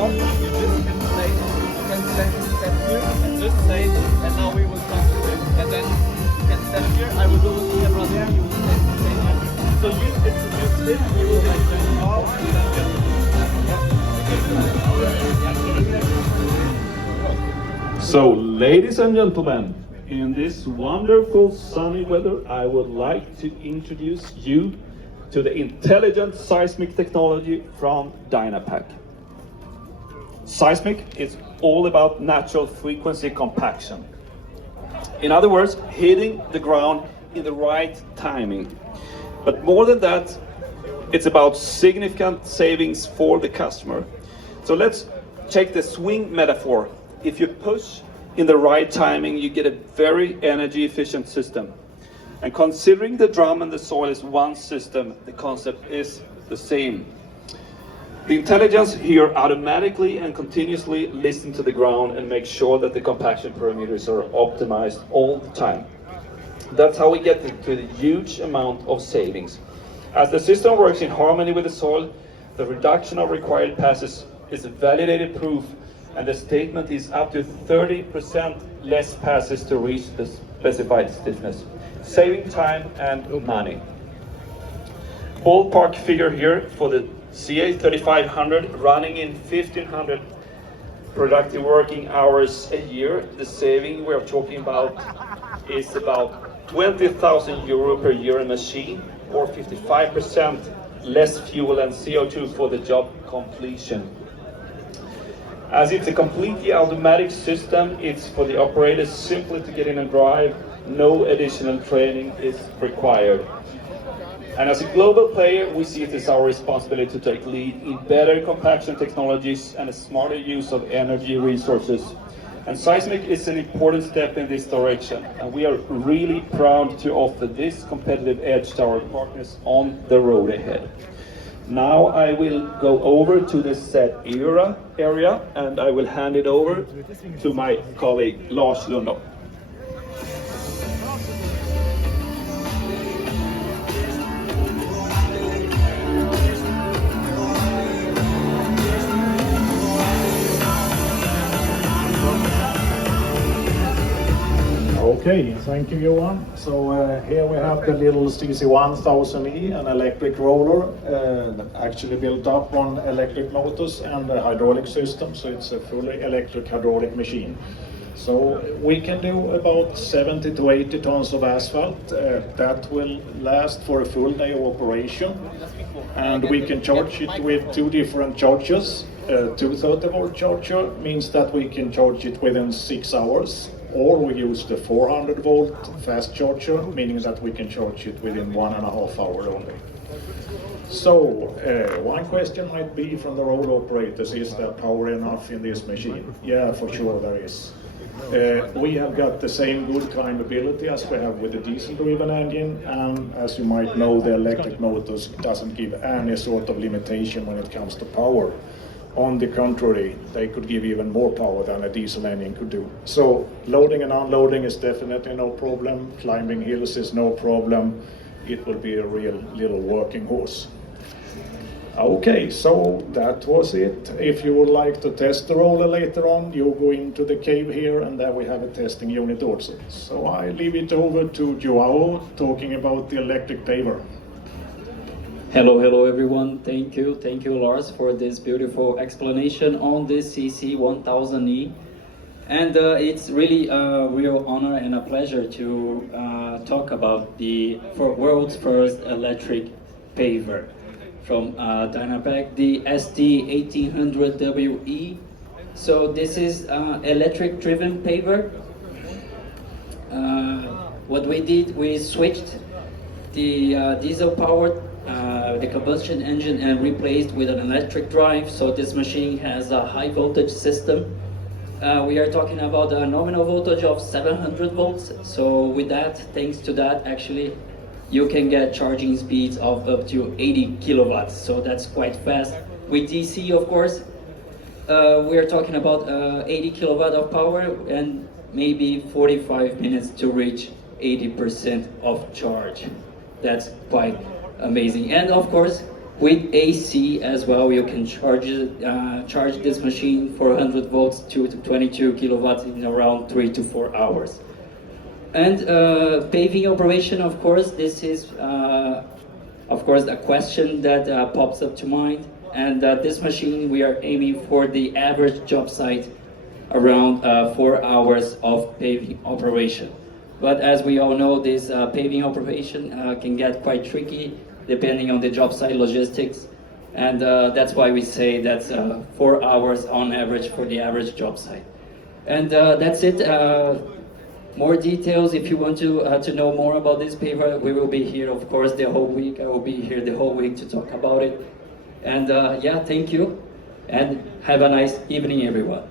want, you just can say, you can step here and just say, and now we will come to this. And then you can step here, I will go with the camera there, you will stay here. So you introduce this, you will like turn off, and then So, ladies and gentlemen, in this wonderful sunny weather, I would like to introduce you to the intelligent seismic technology from Dynapac. Seismic is all about natural frequency compaction. In other words, hitting the ground in the right timing. But more than that, it's about significant savings for the customer. So let's take the swing metaphor. If you push in the right timing, you get a very energy efficient system. And considering the drum and the soil is one system, the concept is the same. The intelligence here automatically and continuously listens to the ground and makes sure that the compaction parameters are optimized all the time. That's how we get to the huge amount of savings. As the system works in harmony with the soil, the reduction of required passes is a validated proof, and the statement is up to 30% less passes to reach the specified stiffness, saving time and money. Ballpark figure here for the CA 3500 running in 1500 productive working hours a year. The saving we're talking about is about 20,000 euro per year a machine, or 55% less fuel and CO2 for the job completion. As it's a completely automatic system, it's for the operators simply to get in and drive. No additional training is required. And as a global player, we see it as our responsibility to take lead in better compaction technologies and a smarter use of energy resources. And seismic is an important step in this direction, and we are really proud to offer this competitive edge to our partners on the road ahead. Now I will go over to the set area, and I will hand it over to my colleague Lars Lundholm. Okay, thank you, Johan. So here we have the little CC1000E, an electric roller, actually built up on electric motors and a hydraulic system, so it's a fully electric hydraulic machine. So we can do about 70 to 80 tons of asphalt. That will last for a full day of operation, and we can charge it with two different chargers. 230-volt charger means that we can charge it within 6 hours. Or we use the 400-volt fast charger, meaning that we can charge it within 1.5 hours only. So, one question might be from the road operators, is there power enough in this machine? Yeah, for sure there is. We have got the same good climbability as we have with the diesel-driven engine, and as you might know, the electric motors doesn't give any sort of limitation when it comes to power. On the contrary, they could give even more power than a diesel engine could do. So loading and unloading is definitely no problem. Climbing hills is no problem. It will be a real little working horse. Okay, so that was it. If you would like to test the roller later on, you go into the cave here, and there we have a testing unit also. So I leave it over to Joao talking about the electric paver. Hello everyone. Thank you Lars for this beautiful explanation on this CC1000E. And it's really a real honor and a pleasure to talk about the world's first electric paver from Dynapac, the ST1800WE. So this is electric driven paver. What we did, we switched the diesel powered the combustion engine and replaced with an electric drive, so this machine has a high voltage system. We are talking about a nominal voltage of 700 volts, so with that, thanks to that, actually you can get charging speeds of up to 80 kilowatts, so that's quite fast. With DC, of course, we are talking about 80 kilowatt of power and maybe 45 minutes to reach 80% of charge. That's quite amazing. And of course, with AC as well. You can charge this machine for 100 volts to 22 kilowatts in around 3 to 4 hours. And paving operation, of course, this is of course a question that pops up to mind. And this machine, we are aiming for the average job site around 4 hours of paving operation. But as we all know, this paving operation can get quite tricky depending on the job site logistics. And that's why we say that's 4 hours on average for the average job site. And that's it. More details, if you want to know more about this paper, we will be here, of course, the whole week. I will be here the whole week to talk about it. And yeah, thank you, and have a nice evening, everyone.